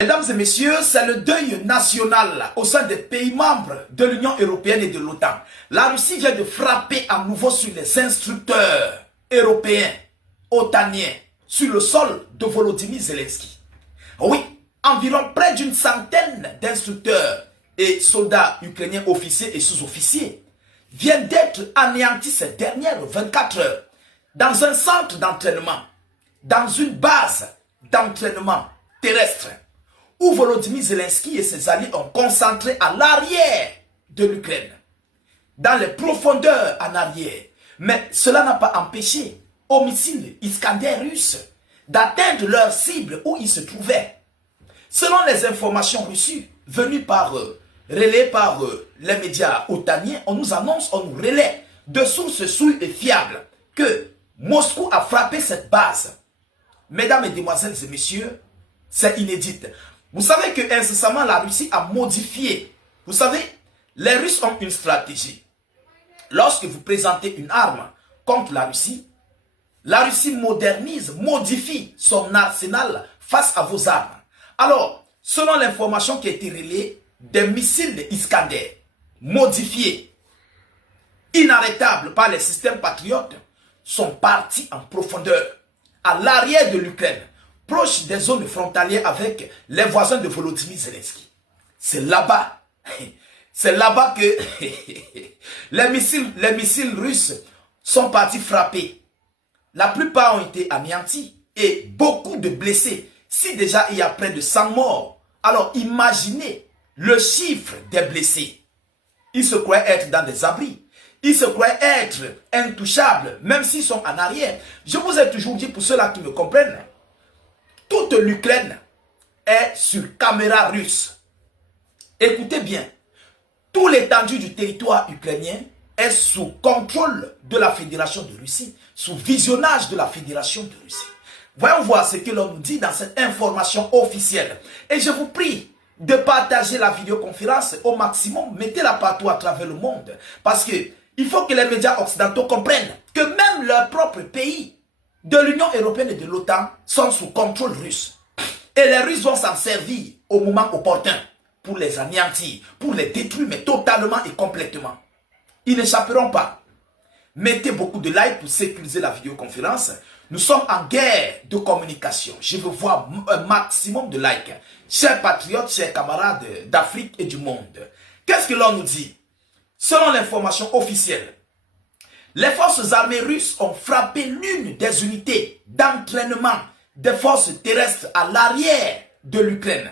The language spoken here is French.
Mesdames et messieurs, c'est le deuil national au sein des pays membres de l'Union européenne et de l'OTAN. La Russie vient de frapper à nouveau sur les instructeurs européens, otaniens, sur le sol de Volodymyr Zelensky. Oui, environ près d'une centaine d'instructeurs et soldats ukrainiens officiers et sous-officiers viennent d'être anéantis ces dernières 24 heures dans un centre d'entraînement, dans une base d'entraînement terrestre, où Volodymyr Zelensky et ses alliés ont concentré à l'arrière de l'Ukraine, dans les profondeurs en arrière. Mais cela n'a pas empêché aux missiles Iskander russes d'atteindre leur cible où ils se trouvaient. Selon les informations reçues, venues relayées par les médias otaniens, on nous annonce, on nous relaie de sources sûres et fiables que Moscou a frappé cette base. Mesdames, mesdemoiselles et messieurs, c'est inédit. Vous savez que incessamment la Russie a modifié. Vous savez, les Russes ont une stratégie. Lorsque vous présentez une arme contre la Russie modernise, modifie son arsenal face à vos armes. Alors, selon l'information qui a été relayée, des missiles de Iskander modifiés, inarrêtables par les systèmes patriotes, sont partis en profondeur, à l'arrière de l'Ukraine, proche des zones frontalières avec les voisins de Volodymyr Zelensky. C'est là-bas que les missiles russes sont partis frapper. La plupart ont été anéantis et beaucoup de blessés. Si déjà il y a près de 100 morts, alors imaginez le chiffre des blessés. Ils se croient être dans des abris. Ils se croient être intouchables, même s'ils sont en arrière. Je vous ai toujours dit, pour ceux-là qui me comprennent, toute l'Ukraine est sur caméra russe. Écoutez bien, tout l'étendue du territoire ukrainien est sous contrôle de la Fédération de Russie, sous visionnage de la Fédération de Russie. Voyons voir ce que l'on nous dit dans cette information officielle. Et je vous prie de partager la vidéoconférence au maximum. Mettez-la partout à travers le monde. Parce que il faut que les médias occidentaux comprennent que même leur propre pays de l'Union européenne et de l'OTAN sont sous contrôle russe. Et les Russes vont s'en servir au moment opportun pour les anéantir, pour les détruire, mais totalement et complètement. Ils n'échapperont pas. Mettez beaucoup de likes pour sécuriser la vidéoconférence. Nous sommes en guerre de communication. Je veux voir un maximum de likes. Chers patriotes, chers camarades d'Afrique et du monde. Qu'est-ce que l'on nous dit? Selon l'information officielle, les forces armées russes ont frappé l'une des unités d'entraînement des forces terrestres à l'arrière de l'Ukraine.